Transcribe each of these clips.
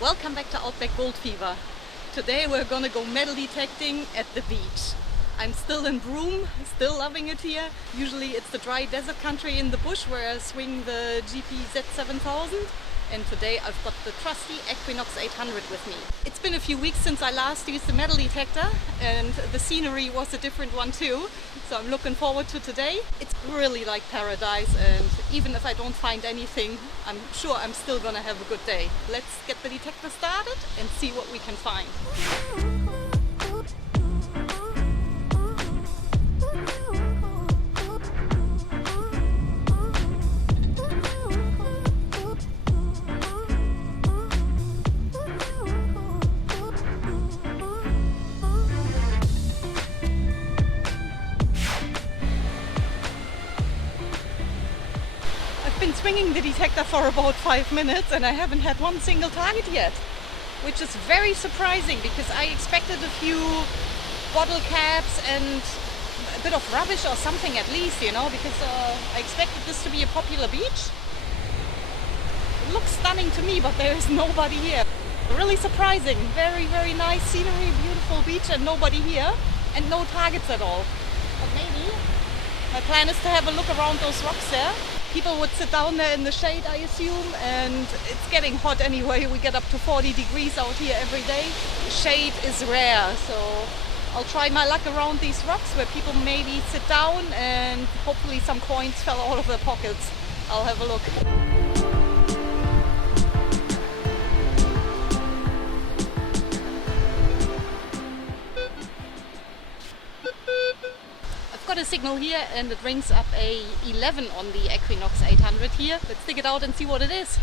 Welcome back to Outback Gold Fever. Today we're gonna go metal detecting at the beach. I'm still in Broome, still loving it here. Usually it's the dry desert country in the bush where I swing the GP Z7000. And today I've got the trusty Equinox 800 with me. It's been a few weeks since I last used the metal detector and the scenery was a different one too. So I'm looking forward to today. It's really like paradise, and even if I don't find anything, I'm sure I'm still gonna have a good day. Let's get the detector started and see what we can find. I've been swinging the detector for about 5 minutes and I haven't had one single target yet, which is very surprising because I expected a few bottle caps and a bit of rubbish or something at least, you know, because I expected this to be a popular beach. It looks stunning to me, but there is nobody here. Really surprising. Very, very nice scenery, beautiful beach and nobody here and no targets at all. But maybe my plan is to have a look around those rocks there. People would sit down there in the shade, I assume, and it's getting hot anyway. We get up to 40 degrees out here every day. Shade is rare, so I'll try my luck around these rocks where people maybe sit down and hopefully some coins fell out of their pockets. I'll have a look. Got a signal here and it rings up a 11 on the Equinox 800 here. Let's dig it out and see what it is.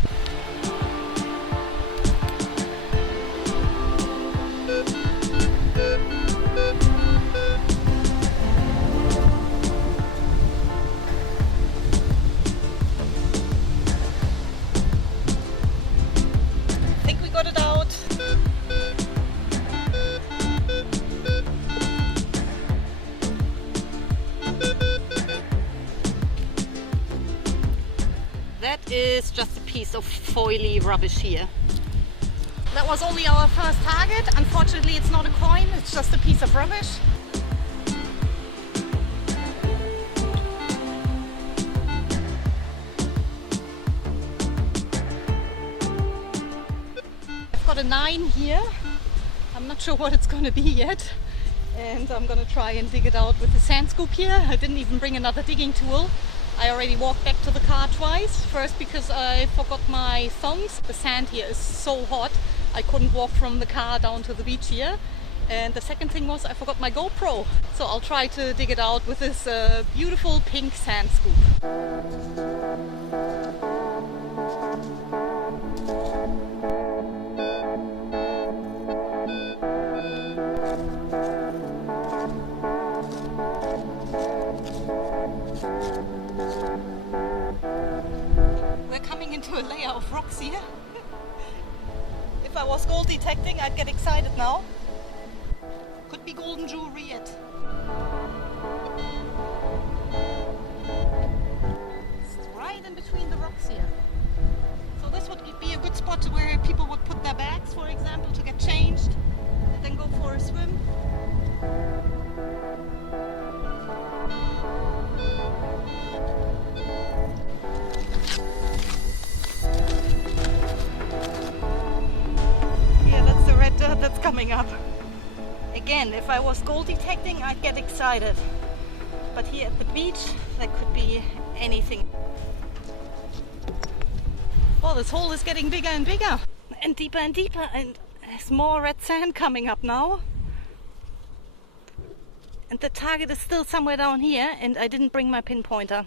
I think we got it out. That is just a piece of foily rubbish here. That was only our first target. Unfortunately, it's not a coin, it's just a piece of rubbish. I've got a 9 here. I'm not sure what it's going to be yet. And I'm going to try and dig it out with the sand scoop here. I didn't even bring another digging tool. I already walked back to the car twice. First because I forgot my thongs. The sand here is so hot I couldn't walk from the car down to the beach here. And the second thing was I forgot my GoPro. So I'll try to dig it out with this beautiful pink sand scoop. Into a layer of rocks here. If I was gold detecting, I'd get excited now. Could be golden jewelry yet. It's right in between the rocks here. So this would be a good spot where people would put their bags, for example, to get changed and then go for a swim. That's coming up. Again, if I was gold detecting, I'd get excited. But here at the beach, there could be anything. Well, this hole is getting bigger and bigger and deeper, and there's more red sand coming up now. And the target is still somewhere down here, and I didn't bring my pinpointer.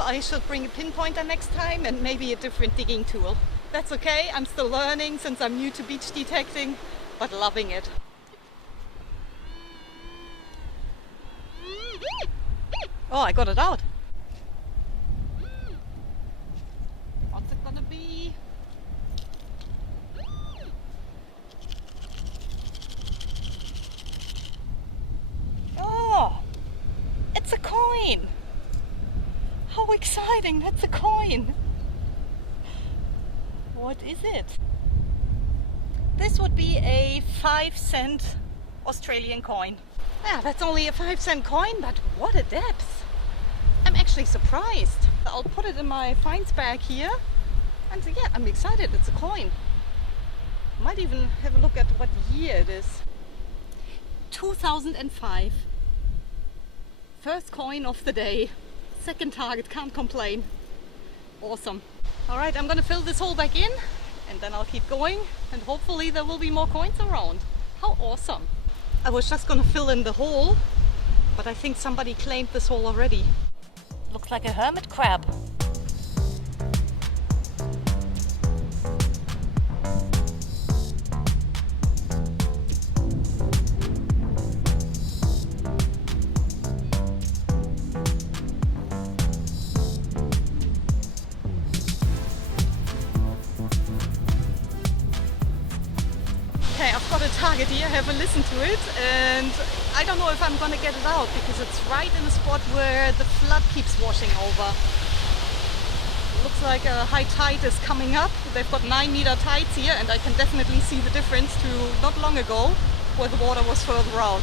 I should bring a pinpointer next time and maybe a different digging tool. That's okay, I'm still learning since I'm new to beach detecting, but loving it. Oh, I got it out. What's it gonna be? Oh, it's a coin. How exciting, that's a coin. What is it? this would be a 5-cent Australian coin. Yeah, that's only a 5-cent coin, but what a depth. I'm actually surprised. I'll put it in my finds bag here. And yeah, I'm excited, it's a coin. Might even have a look at what year it is. 2005. First coin of the day. Second target, can't complain. Awesome. Alright, I'm gonna fill this hole back in and then I'll keep going and hopefully there will be more coins around. How awesome. I was just gonna fill in the hole, but I think somebody claimed this hole already. Looks like a hermit crab. I've got a target here, have a listen to it, and I don't know if I'm gonna get it out because it's right in a spot where the flood keeps washing over. It looks like a high tide is coming up. They've got 9-meter tides here and I can definitely see the difference to not long ago where the water was further out.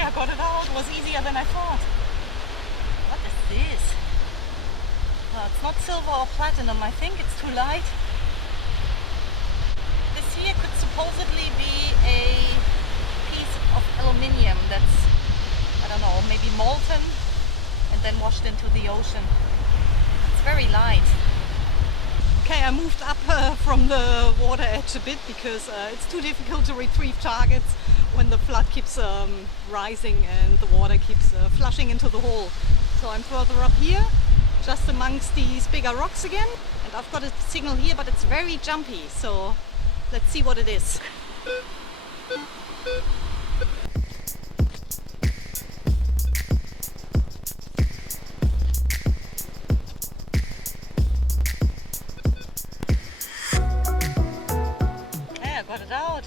I got it out. It was easier than I thought. What is this? It's not silver or platinum. I think it's too light. This here could supposedly be a piece of aluminium that's, I don't know, maybe molten and then washed into the ocean. It's very light. Okay, I moved up from the water edge a bit because it's too difficult to retrieve targets when the flood keeps rising and the water keeps flushing into the hole. So I'm further up here, just amongst these bigger rocks again. And I've got a signal here, but it's very jumpy. So let's see what it is. Yeah, I got it out.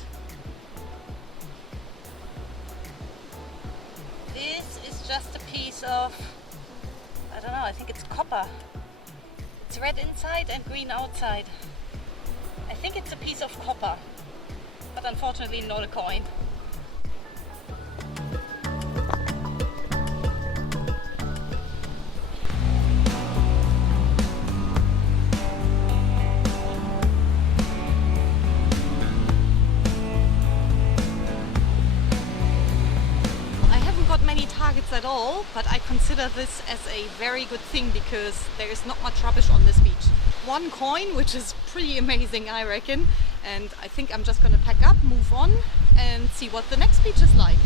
This is just a piece of, I don't know, I think it's copper. It's red inside and green outside. I think it's a piece of copper, but unfortunately not a coin. Many targets at all, but I consider this as a very good thing because there is not much rubbish on this beach. One coin, which is pretty amazing, I reckon, and I think I'm just gonna pack up, move on and see what the next beach is like.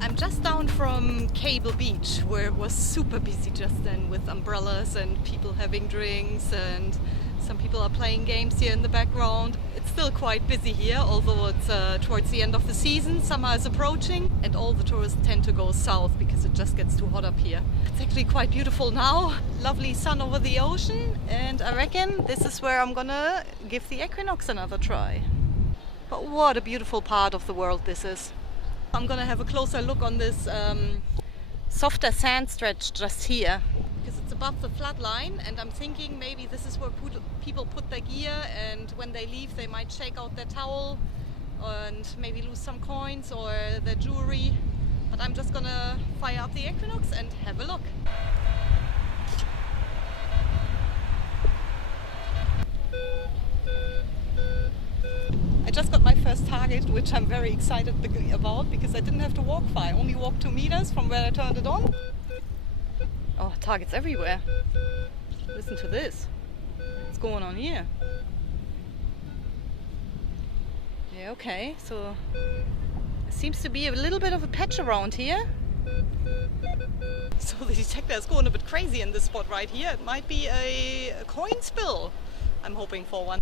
I'm just down from Cable Beach where it was super busy just then with umbrellas and people having drinks, and some people are playing games here in the background. It's still quite busy here, although it's towards the end of the season. Summer is approaching and all the tourists tend to go south because it just gets too hot up here. It's actually quite beautiful now. Lovely sun over the ocean, and I reckon this is where I'm gonna give the Equinox another try. But what a beautiful part of the world this is. I'm gonna have a closer look on this softer sand stretch just here, because it's above the flood line, and I'm thinking maybe this is where people put their gear, and when they leave they might shake out their towel and maybe lose some coins or their jewelry. But I'm just gonna fire up the Equinox and have a look. I just got my first target, which I'm very excited about because I didn't have to walk far. I only walked 2 meters from where I turned it on. Oh, targets everywhere. Listen to this. What's going on here? Yeah, okay, so there seems to be a little bit of a patch around here. So the detector is going a bit crazy in this spot right here. It might be a coin spill. I'm hoping for one.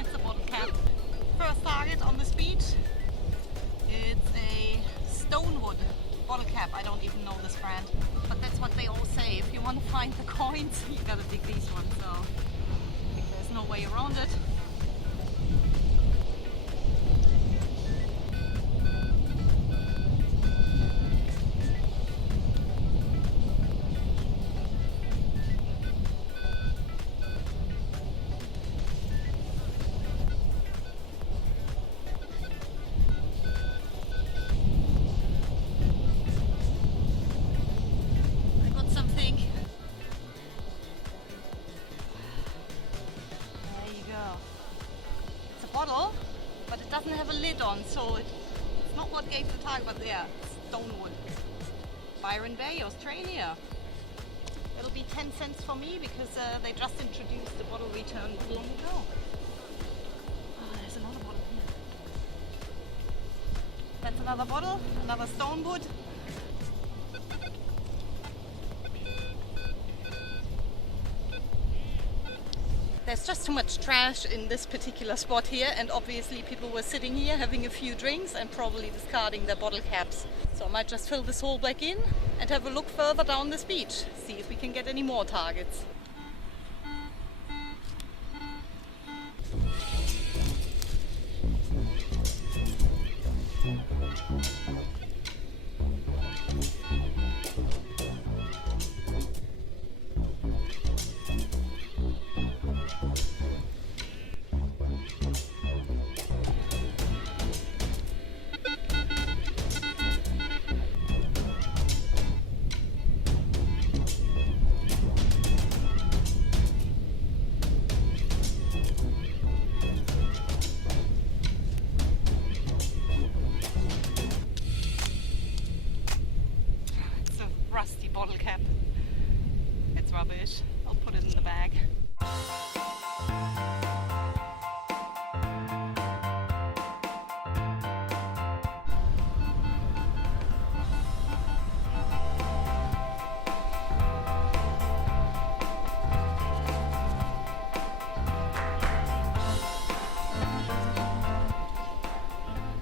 It's a bottle cap. First target on this beach. It's a Stonewood bottle cap. I don't even know this brand, but that's what they all say. If you want to find the coins, you gotta dig these ones. So I think there's no way around it. Bottle, but it doesn't have a lid on, so it's not what gave the target, but there, Stonewood. Byron Bay, Australia. It'll be 10 cents for me because they just introduced the bottle return not long ago. Oh, there's another bottle here. That's another bottle, another Stonewood. There's just too much trash in this particular spot here, and obviously people were sitting here having a few drinks and probably discarding their bottle caps. So I might just fill this hole back in and have a look further down this beach, see if we can get any more targets. Rusty bottle cap. It's rubbish. I'll put it in the bag.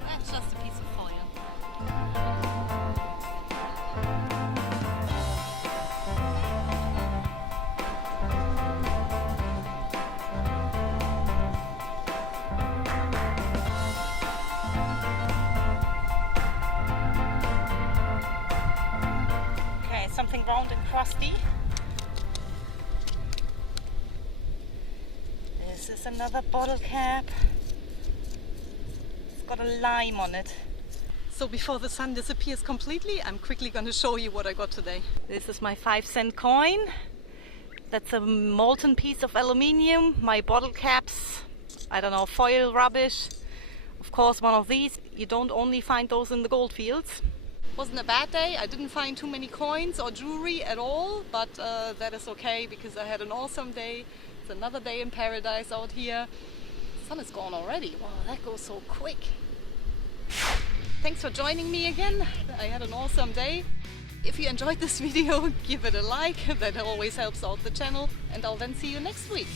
That's just a piece of foil. Something round and crusty. This is another bottle cap. It's got a lime on it. So before the sun disappears completely, I'm quickly going to show you what I got today. This is my 5-cent coin. That's a molten piece of aluminium. My bottle caps, I don't know, foil rubbish. Of course, one of these. You don't only find those in the gold fields. Wasn't a bad day. I didn't find too many coins or jewelry at all, but that is okay because I had an awesome day. It's another day in paradise out here. The sun is gone already. Wow, that goes so quick. Thanks for joining me again. I had an awesome day. If you enjoyed this video, give it a like. That always helps out the channel, and I'll then see you next week.